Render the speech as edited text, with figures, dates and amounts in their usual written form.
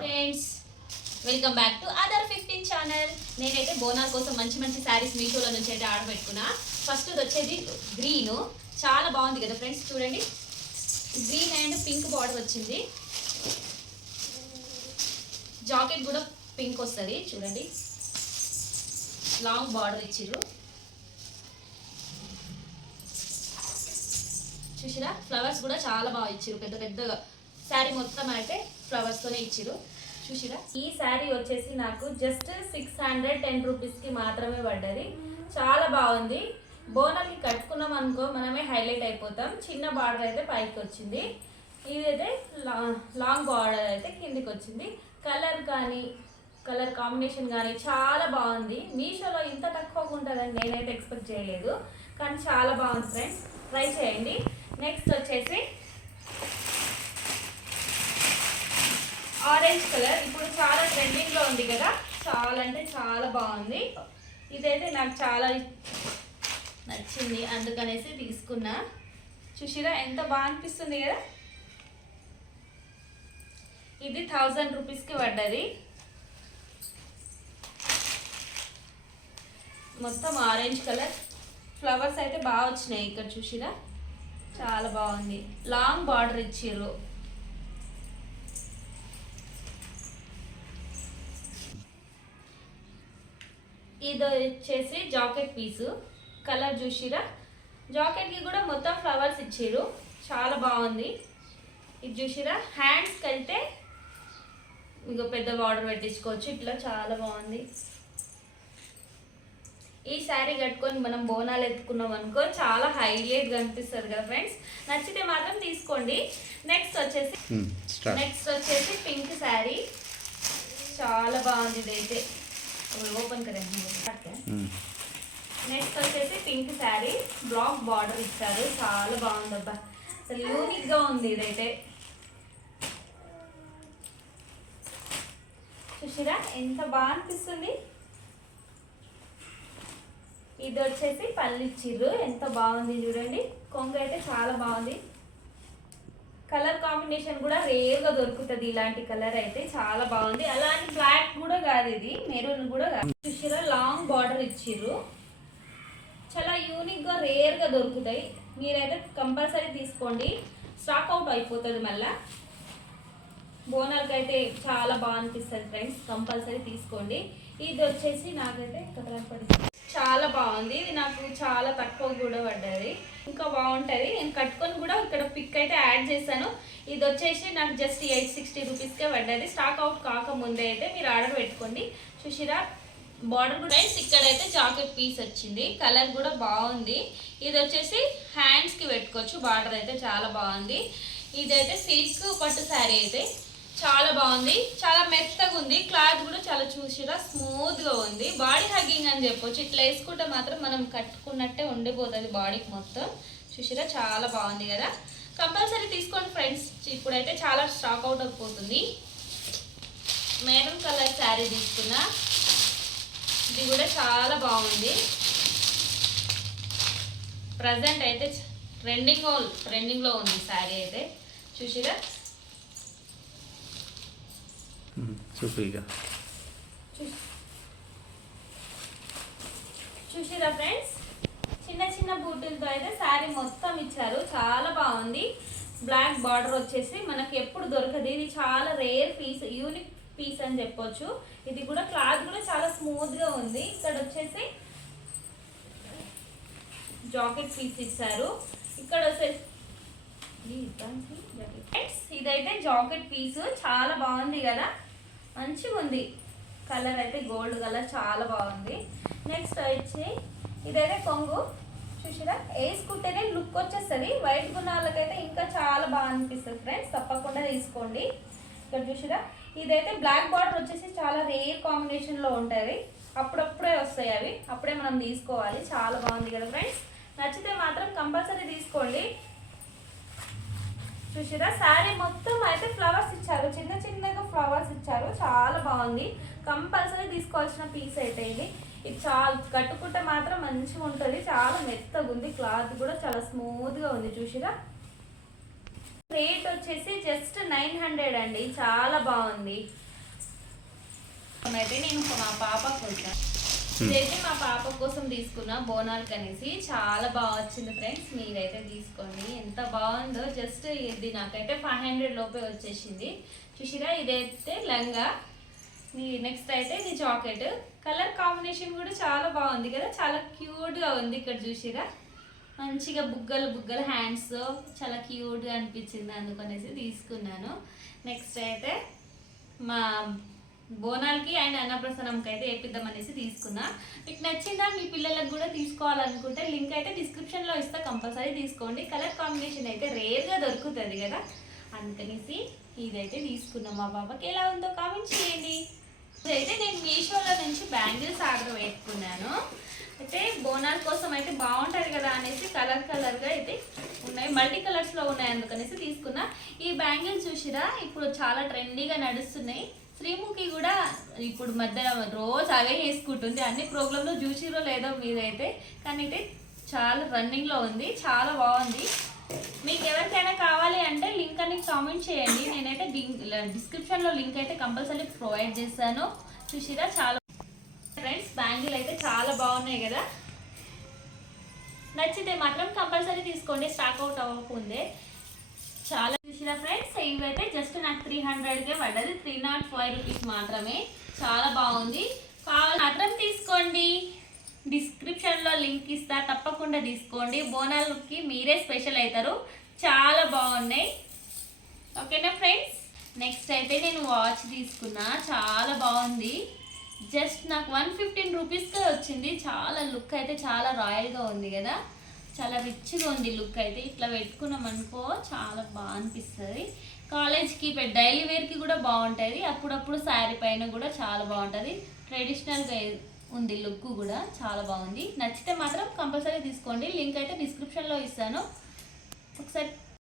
Friends, welcome back to other 15 channel. నేనైతే బోనాల కోసం మంచి మంచి శారీస్ మీషోలో నుంచి అయితే ఆర్డర్ పెట్టుకున్నా. ఫస్ట్ వచ్చేది గ్రీన్, చాలా బాగుంది కదా ఫ్రెండ్స్. చూడండి, గ్రీన్ అండ్ పింక్ బార్డర్ వచ్చింది. జాకెట్ కూడా పింక్ వస్తుంది. చూడండి, లాంగ్ బార్డర్ ఇచ్చిర్రు. చూసిరా, ఫ్లవర్స్ కూడా చాలా బాగా ఇచ్చిర్రు, పెద్ద పెద్దగా. శారీ మొత్తం అయితే ఫ్లవర్స్తోనే ఇచ్చిర్రు. చూసిరా, ఈ శారీ వచ్చేసి నాకు జస్ట్ 610 రూపీస్కి మాత్రమే పడ్డది. చాలా బాగుంది. బోనాలకి కట్టుకున్నాం అనుకో, మనమే హైలైట్ అయిపోతాం. చిన్న బార్డర్ అయితే పైకి వచ్చింది, ఇదైతే లాంగ్ బార్డర్ అయితే కిందికి వచ్చింది. కలర్ కాంబినేషన్ కానీ చాలా బాగుంది. మీషోలో ఇంత తక్కువగా ఉంటుందని నేనైతే ఎక్స్పెక్ట్ చేయలేదు, కానీ చాలా బాగుంది ఫ్రెండ్స్, ట్రై చేయండి. నెక్స్ట్ వచ్చేసి ఆరెంజ్ కలర్, ఇప్పుడు చాలా ట్రెండింగ్లో ఉంది కదా, చాలా అంటే చాలా బాగుంది. ఇదైతే నాకు చాలా నచ్చింది, అందుకనేసి తీసుకున్నా. చూసిరా ఎంత బాగా అనిపిస్తుంది కదా. ఇది 1000 రూపీస్కి పడ్డది. మొత్తం ఆరెంజ్ కలర్, ఫ్లవర్స్ అయితే బాగా వచ్చినాయి. ఇక్కడ చూసిరా, చాలా బాగుంది. లాంగ్ బార్డర్ ఇచ్చిర్రు. ఇది వచ్చేసి జాకెట్ పీసు. కలర్ చూసిరా, జాకెట్కి కూడా మొత్తం ఫ్లవర్స్ ఇచ్చిర్రు, చాలా బాగుంది. ఇది చూసిరా, హ్యాండ్స్కి అయితే ఇంకో పెద్ద బార్డర్ పెట్టించుకోవచ్చు. ఇట్లా చాలా బాగుంది. ఈ శారీ కట్టుకొని మనం బోనాలు ఎత్తుకున్నాం అనుకో, చాలా హైలైట్ కనిపిస్తుంది కదా ఫ్రెండ్స్. నచ్చితే మాత్రం తీసుకోండి. నెక్స్ట్ వచ్చేసి పింక్ శారీ, చాలా బాగుంది. ఇదైతే ఓపెన్ కదండి. నెక్స్ట్ వచ్చేసి పింక్ శారీ, బ్లాక్ బార్డర్ ఇచ్చారు, చాలా బాగుంది. అబ్బా, అసలు యూనిక్ గా ఉంది. ఇదైతే చూసిరా ఎంత బాగా అనిపిస్తుంది. ఇది వచ్చేసి పళ్ళు ఇచ్చిర్రు, ఎంత బాగుంది చూడండి. కొంగు అయితే చాలా బాగుంది. కలర్ కాంబినేషన్ కూడా రేర్గా దొరుకుతుంది. ఇలాంటి కలర్ అయితే చాలా బాగుంది. అలాంటి బ్లాక్ కూడా కాదు, ఇది మెరూన్ కూడా కాదు. చూసిరా, లాంగ్ బార్డర్ ఇచ్చిర్రు, చాలా యూనిక్ గా రేర్గా దొరుకుతాయి. మీరైతే కంపల్సరీ తీసుకోండి, స్టాక్ అవుట్ అయిపోతుంది మళ్ళా. బోనాలకి అయితే చాలా బాగా అనిపిస్తుంది ఫ్రెండ్స్, కంపల్సరీ తీసుకోండి. ఇది వచ్చేసి నాకైతే చాలా బాగుంది. ఇది నాకు చాలా తక్కువ కూడా పడ్డది, ఇంకా బాగుంటుంది. నేను కట్టుకొని కూడా ఇక్కడ పిక్ అయితే యాడ్ చేశాను. ఇది వచ్చేసి నాకు జస్ట్ 860 రూపీస్కే పడ్డది. స్టాక్ అవుట్ కాకముందే అయితే మీరు ఆర్డర్ పెట్టుకోండి. చూసిరా, బార్డర్ కూడా ఇక్కడైతే జాకెట్ పీస్ వచ్చింది, కలర్ కూడా బాగుంది. ఇది వచ్చేసి హ్యాండ్స్కి పెట్టుకోవచ్చు. బార్డర్ అయితే చాలా బాగుంది. ఇదైతే సిల్క్ పట్టు శారీ అయితే చాలా బాగుంది, చాలా మెత్తగా ఉంది. క్లాత్ కూడా చాలా చూసిరా స్మూత్గా ఉంది. బాడీ హగ్గింగ్ అని చెప్పొచ్చు. ఇట్లా వేసుకుంటే మాత్రం మనం కట్టుకున్నట్టే ఉండిపోతుంది బాడీకి మొత్తం. చూసిరా, చాలా బాగుంది కదా. కంపల్సరీ తీసుకోండి ఫ్రెండ్స్. ఇప్పుడైతే చాలా స్టాక్ అవుట్ అయిపోతుంది. మెరూన్ కలర్ శారీ తీసుకున్నా, ఇది కూడా చాలా బాగుంది. ప్రజెంట్ అయితే ట్రెండింగ్లో ఉంది శారీ అయితే. చూసిరా, చూసిరా ఫ్రెండ్స్, చిన్న చిన్న బూటీలతో అయితే శారీ మొత్తం ఇచ్చారు, చాలా బాగుంది. బ్లాక్ బార్డర్ వచ్చేసి మనకి ఎప్పుడు దొరకదు. ఇది చాలా రేర్ పీస్, యూనిక్ పీస్ అని చెప్పొచ్చు. ఇది కూడా క్లాత్ కూడా చాలా స్మూత్గా ఉంది. ఇక్కడ వచ్చేసి జాకెట్ పీస్ ఇచ్చారు. ఇక్కడ వచ్చేసి ఇదైతే జాకెట్ పీస్, చాలా బాగుంది కదా, మంచిగా ఉంది. కలర్ అయితే గోల్డ్ కలర్, చాలా బాగుంది. నెక్స్ట్ వచ్చి ఇదైతే కొంగు. చూసిరా, వేసుకుంటేనే లుక్ వచ్చేస్తుంది. వైట్ గుణాలకైతే ఇంకా చాలా బాగా అనిపిస్తుంది ఫ్రెండ్స్, తప్పకుండా తీసుకోండి. ఇక్కడ చూసిరా, ఇదైతే బ్లాక్ బార్డర్ వచ్చేసి చాలా రేర్ కాంబినేషన్లో ఉంటుంది. అప్పుడప్పుడే వస్తాయి అవి, అప్పుడే మనం తీసుకోవాలి. చాలా బాగుంది కదా ఫ్రెండ్స్. నచ్చితే మాత్రం కంపల్సరీ తీసుకోండి. చూసిరా, శారీ మొత్తం అయితే ఫ్లవర్స్ ఇచ్చారు, చిన్న చిన్నగా ఫ్లవర్స్ ఇచ్చారు, చాలా బాగుంది. కంపల్సరీ తీసుకోవాల్సిన పీస్ అయితే ఇది. చాలా కట్టుకుంటే మాత్రం మంచిగా ఉంటుంది, చాలా మెత్తగా ఉంది. క్లాత్ కూడా చాలా స్మూత్గా ఉంది. చూసిరా, రేట్ వచ్చేసి జస్ట్ 900 అండి, చాలా బాగుంది. అయితే నేను మా పాప కోసం ఇదైతే మా పాప కోసం తీసుకున్న బోనాలు కనేసి చాలా బాగా వచ్చింది ఫ్రెండ్స్. మీరైతే తీసుకోండి, ఎంత బాగుందో. జస్ట్ ఇది నాకైతే 500 లోపే వచ్చేసింది. చూసిరా, ఇదైతే లంగా, నెక్స్ట్ అయితే ఇది జాకెట్. కలర్ కాంబినేషన్ కూడా చాలా బాగుంది కదా, చాలా క్యూట్గా ఉంది. ఇక్కడ చూసిరా, మంచిగా బుగ్గలు బుగ్గలు హ్యాండ్స్, చాలా క్యూట్గా అనిపించింది, అందుకనేసి తీసుకున్నాను. నెక్స్ట్ అయితే మా బోనాలకి అండ్ అన్నప్రసన్నంకి అయితే వేపిద్దామనేసి తీసుకున్నా. మీకు నచ్చిందా? మీ పిల్లలకు కూడా తీసుకోవాలనుకుంటే లింక్ అయితే డిస్క్రిప్షన్లో ఇస్తా, కంపల్సరీ తీసుకోండి. కలర్ కాంబినేషన్ అయితే రేర్గా దొరుకుతుంది కదా, అందుకనేసి ఇదైతే తీసుకున్నాం. మా బాబాకి ఎలా ఉందో కామెంట్ చేయండి. ఇదైతే నేను మీషోలో నుంచి బ్యాంగిల్స్ ఆర్డర్ పెట్టుకున్నాను. అయితే బోనాల కోసం అయితే బాగుంటుంది కదా అనేసి కలర్గా అయితే ఉన్నాయి, మల్టీ కలర్స్లో ఉన్నాయి, అందుకనేసి తీసుకున్నా. ఈ బ్యాంగిల్స్ చూసిరా, ఇప్పుడు చాలా ట్రెండీగా నడుస్తున్నాయి. శ్రీముఖి కూడా ఇప్పుడు మధ్య రోజు అవే వేసుకుంటుంది. అన్ని ప్రోగ్రాంలో చూసిరో లేదో మీరైతే, కానీ అయితే చాలా రన్నింగ్లో ఉంది, చాలా బాగుంది. మీకు ఎవరికైనా కావాలి అంటే లింక్ అని కామెంట్ చేయండి. నేనైతే డిస్క్రిప్షన్లో లింక్ అయితే కంపల్సరీ ప్రొవైడ్ చేశాను. చూసిరా, చాలా ఫ్రెండ్స్ బ్యాంగిల్ అయితే చాలా బాగున్నాయి కదా. నచ్చితే మాత్రం కంపల్సరీ తీసుకోండి, స్టాక్ అవుట్ అవ్వకుందే. చాలా చూసిరా ఫ్రెండ్స్, ఇవైతే జస్ట్ నాకు 300కే పడ్డది, 305 రూపీస్ మాత్రమే. చాలా బాగుంది, కావాలి మాత్రం తీసుకోండి. డిస్క్రిప్షన్లో లింక్ ఇస్తా, తప్పకుండా తీసుకోండి. బోనాలకి మీరే స్పెషల్ అవుతారు, చాలా బాగున్నాయి. ఓకేనా ఫ్రెండ్స్. నెక్స్ట్ అయితే నేను వాచ్ తీసుకున్నా, చాలా బాగుంది. జస్ట్ నాకు 115 రూపీస్కే వచ్చింది. చాలా లుక్ అయితే చాలా రాయల్గా ఉంది కదా, చాలా రిచ్గా ఉంది లుక్ అయితే. ఇట్లా పెట్టుకున్నాం అనుకో చాలా బాగా అనిపిస్తుంది. కాలేజ్కి డైలీ వేర్కి కూడా బాగుంటుంది, అప్పుడప్పుడు శారీ పైన కూడా చాలా బాగుంటుంది. ట్రెడిషనల్గా ఉంది లుక్ కూడా, చాలా బాగుంది. నచ్చితే మాత్రం కంపల్సరీ తీసుకోండి. లింక్ అయితే డిస్క్రిప్షన్లో ఇస్తాను, ఒకసారి